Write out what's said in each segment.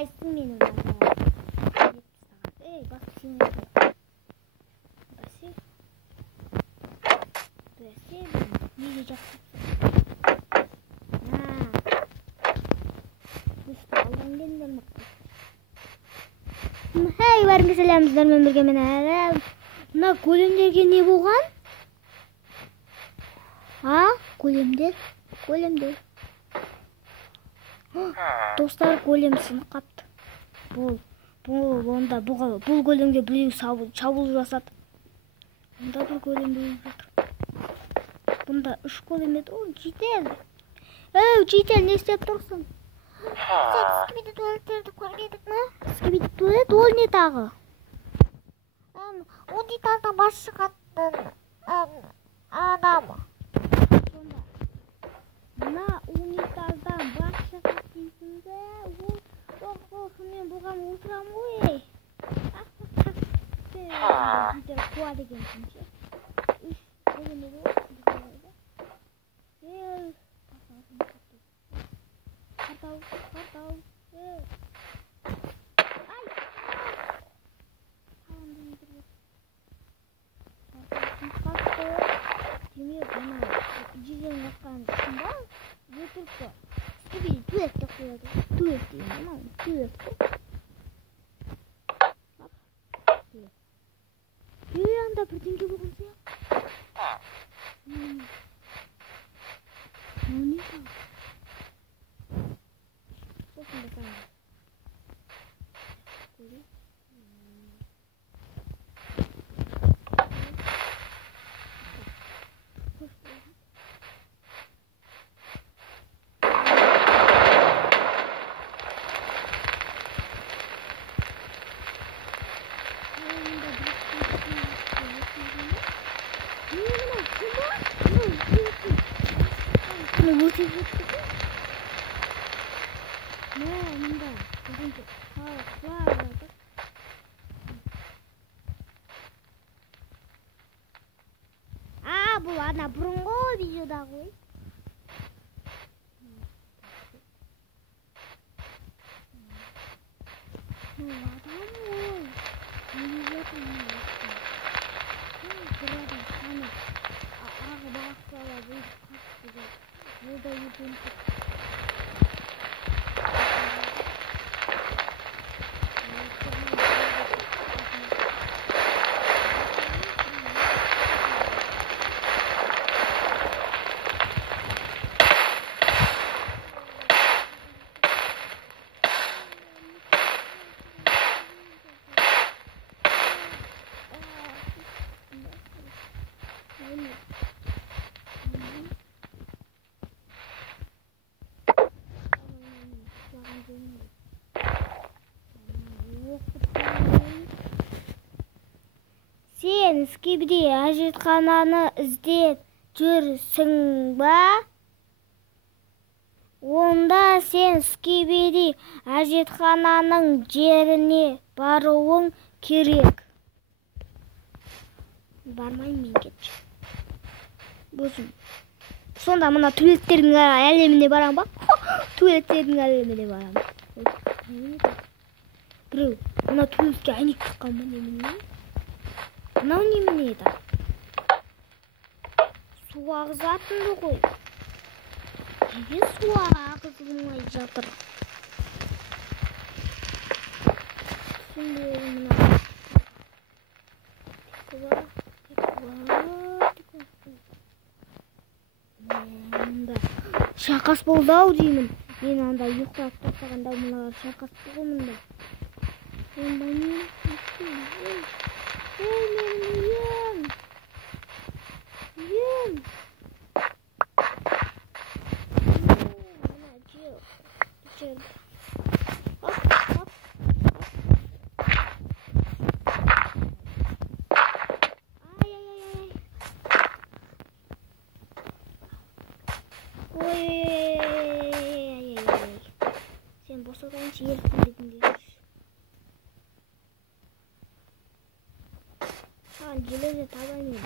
있으면은 맞아. 에이, 막 지는 거. 다시. 다시. 미리 잡았어. Hey, бәріңізге сәлем, сіздермен бірге мен әлі. Мына големдерге не болған? Големдер. Достар, голем сынып қапты. Бұл големге біреу шабуыл жасады. Мұнда бір голем болып жатыр. Бұнда 3 голем еді. Жител. Жител, не істеп тұрсың? Сен скибиди туалеттерді көрмедік ма? Скибиди туалет, ол не тағы? Унитаздан бас шығатын адам. Мына унитаздан бас шығатын дейсіңді, сонымен бұған отырам ғой. Жител қуа дегенсің ше. Қартау. Ай! Демек, ана жерден жаққан шымбал өтірікті. Скибиди туалет деп қояды. Туалет деймін, анау туалет қой. Анда бірдеңке болған сияқты. Не тағы? Сосын басамын. Бұл ана бұрынғы видеода ғой. Адам ғой. Ағы бағақтала бұйды қатты. Бұлда үйден Сен скибиди әжетхананы іздеп жүрсің ба? Онда сен скибиди әжетхананың жеріне баруың керек. Бармайым, мен кетші. Бозым. Сонда мына туалеттердің әлеміне барам ба? Туалеттердің әлеміне барам. Біреу, мына туалетке әйнек таққан ба немене? Мынау немене еді? Су ағызатынды ғой. Неге су ағызылмай жатыр? Түсінбедім мына. Шақас болды ау деймін. Мен анда ұйықтап тастағанда мыналар шақас болды мында. Онда не? Ой, менің үйім. Мына жел. Ой. Сен босағанша еркін дедіңдер. Железе табайын.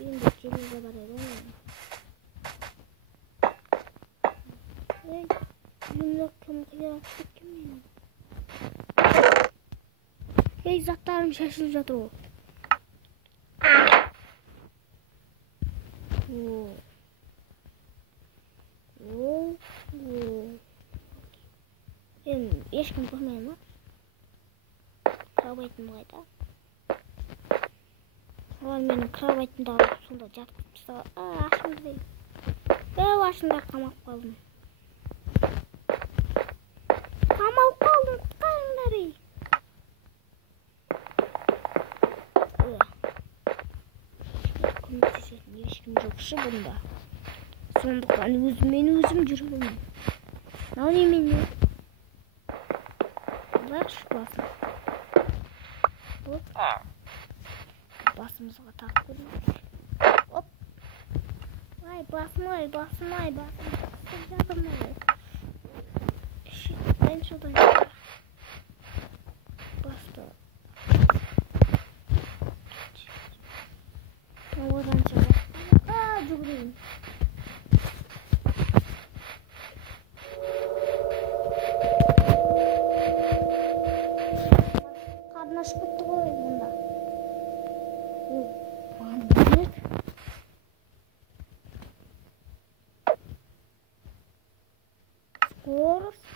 Енді железе барады. Ей, үйімді кім қиратып кеткен менің? Ей, заттарым шашылып жатыр о. Ешкім көрмейді ма? Крабайтын қайда? Олар менің крабайтында сонда жатқып тастаған. Ашыңды дейін. Ашыңда қамап қалдым. Құтқарыңдар ей. Көмектесетін ешкім жоқшы бұнда. Сондықтан өзім жүремін. Мынау немене? Баршы басым. Басымызға тағып көрейік. Оп. Басым. Жатырмын ой. Шеттен содан басты. Одан шығып. Жүгірейін. Қарын ашып кетті ғой мұнда. Скорость.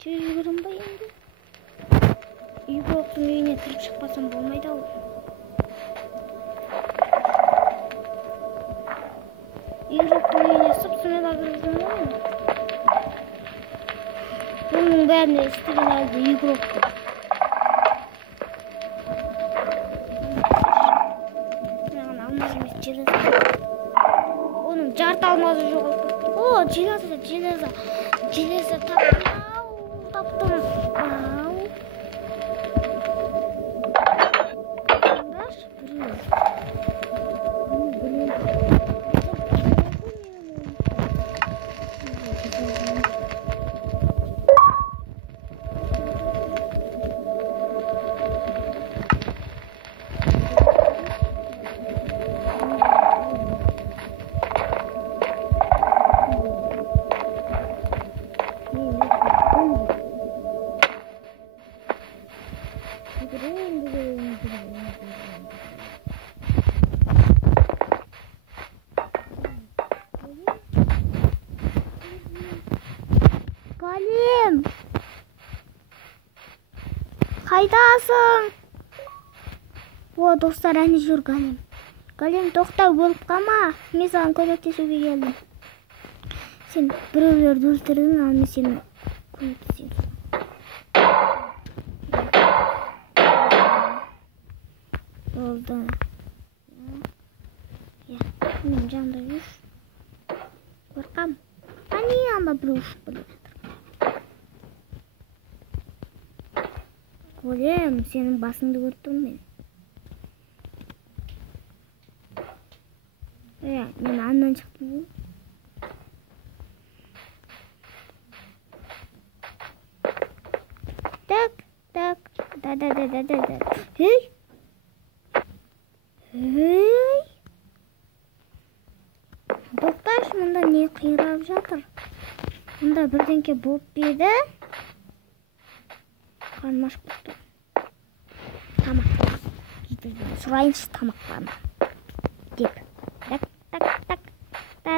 Жүгірім ба енді? Игроктың үйіне кіріп шықпасам болмайды ау. Игроктың үйіне сып-сымела кіріп жүрмеймін. Бұның бәріне істеген әлде игрокты. Маған алмаз емес, железа. Оның жарты алмазы жоғалып кетті. О, железа таптым. Галим! Қайдасың? О, достар, әне жүр Галим. Галим, тоқта, болып қама. Мен саған көмектесуге келдім. Сен біреулерді өлтірдің, ал мен сені көмектесемін. Болды. Мен жанында жүр. Қорқам. Ане анда біреу ұшып келе жатыр. Галим, сенің басыңды көріп тұрмын мен. Мен андан шықтым ғой. Так. Да. Ей! Тоқташы, мұнда не қирап жатыр? Мұнда бірдеңке болып беді. Қарным ашып кетті. Тамақ. Сұрайыншы тамақтарына. Деп. Так. Да.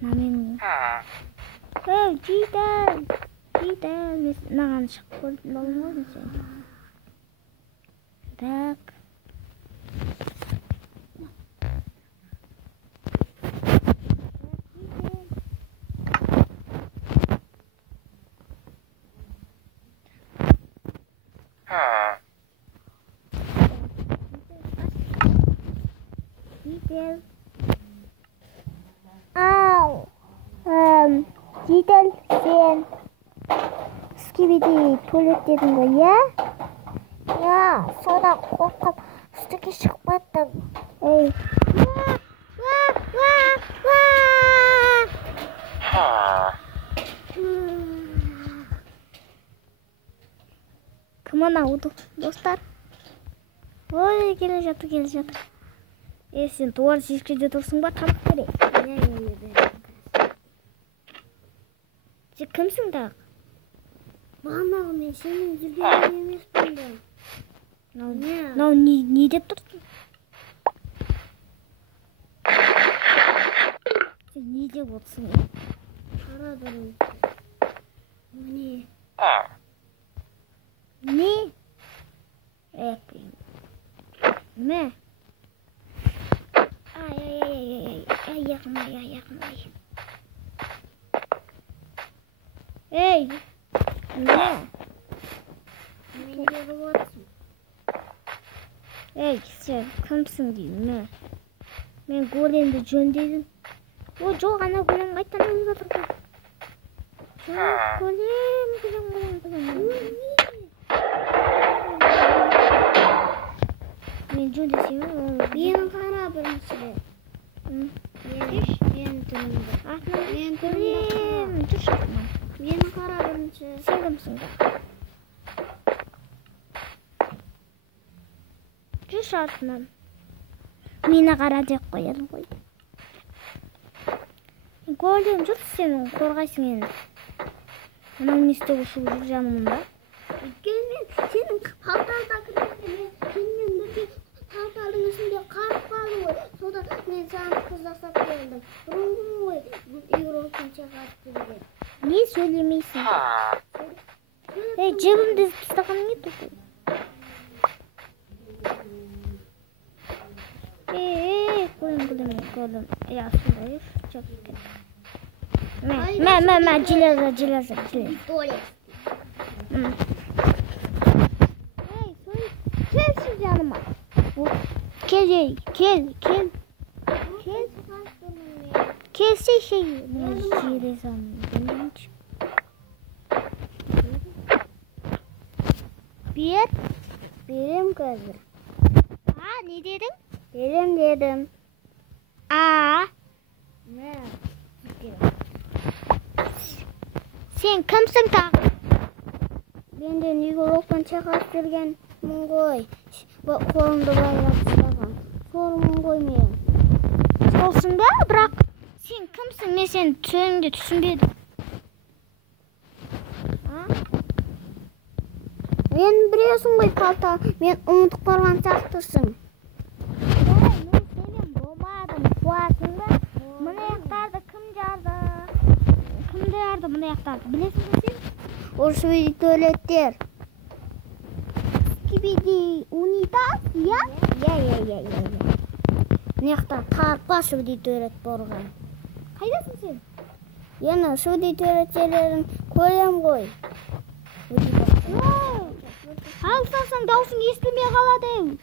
Намен. Жидәл. Маған шығып көрдім болмадың сен. Так. Ау. Жидәл, сен скибиди туалеттедің ғой, я? Я, содан қорқып, үстіге шығып кеттім. Ей. Кім анау, достар? Ой, келе жатыр. Сен туар шешкеде тұрсың ба, тамақ берейін. Сен кімсің дағы? Бағанағы мен сенің жүргенің емеспін да. Мынау не деп тұрсың? Сен не деп отырсың? Қара бірін. Міне. Не? Ме? Ай, яқынай. Ей! Не? Мен не қылып отырсың? Ей, сен кімсің деймін, ме? Мен големді жөндедім. О, жоқ, ана голем қайттан өліп жатыр ғой. Голем. Мен жөндесем, Мен қара бірінші. Мен түрімді. мен голем. Жүрші атынан. Мен қара бірінші. Сен кімсің да? Жүрші атынан. Мені қара деп қояды ғой. Голем жүр, сен қорғайсың енді. Анау не істеп ұшып жүр жанымда? Өйткені сенің қалтаңда кіргенде мен сенімен бірге қалтаның үстінде қарып қалдым ғой. Содан мен саған қыз жасап келдім. Бұрынғы ғой Европадан шығарып келген. Не сөйлемейсің? Ей, жебімді тастағаның не тұр? Голем. Я сондай жоқ екен. Железо. Виктория. Ей, келші жаныма. Кел. Келсе мен железом. Берем қазір. Не дедің? Берем дедім. Сен кімсің тағы? Мен де Европадан шығарып келгенмін ғой. Қолымды байлап ұстаған. Солмын ғой мен. Солсың ба? Бірақ сен кімсің? Мен сен сөзіңді түсінбедім. Мен білесің ғой қалта. Мен ұмытып қалған сақтырсың. Мен сенен болмадым. Қуасың ба? Мына аяқтарды кім жарды? Мына аяқтарды? Білесің бе сен? Ол шведи туалеттер. Скибиди унитаз, я? Мына жақта қарпа шведи туалет болған. Қайдасың сен? Ені шведи туалеттерін көрем ғой. Алсасаң даусың естілмей қалады.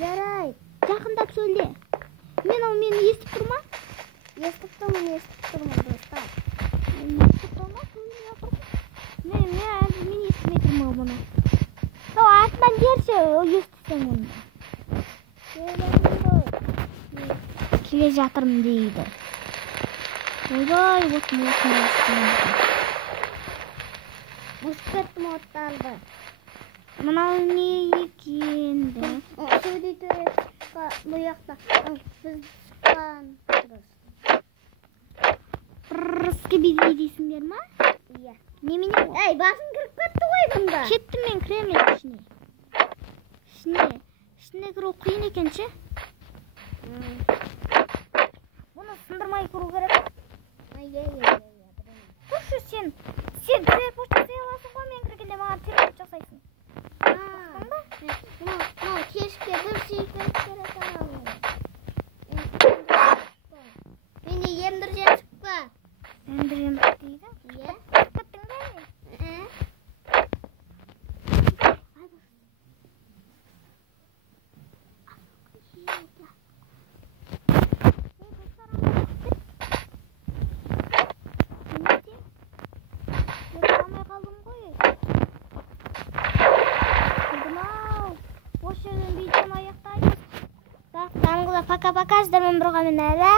Жарайды. Жақындап сөйле. Мені естіп тұрма? Естіп тұрмын, достар. Мен естімей тұрма бұны. Артынан жерші, естісің мұны. Келе жатырмын дейді. Ойбай, осындай естімейді. Мұскеттім оттарды. Мынау не екенді? Шведи туалетқа бұл жақта біз шыққан дұрыс. Скибиди дейсіңдер ма? Иә. Немене? Әй, басын кіріп кетті ғой бұнда. Кеттім мен, кіремін ішіне. Ішіне кіру қиын екенші? Бұны сындырмай кіру керек. Тұршы сен телепорт жасай аласың ғой, мен кіргенде маған телепорт жасайсың. Мынау кешке бір секунд керек аламын. Мені емдірген шықпа. Емдірген дейді? Иә. Күттің бе? Пока-пока, ждем бұрға мен әлі.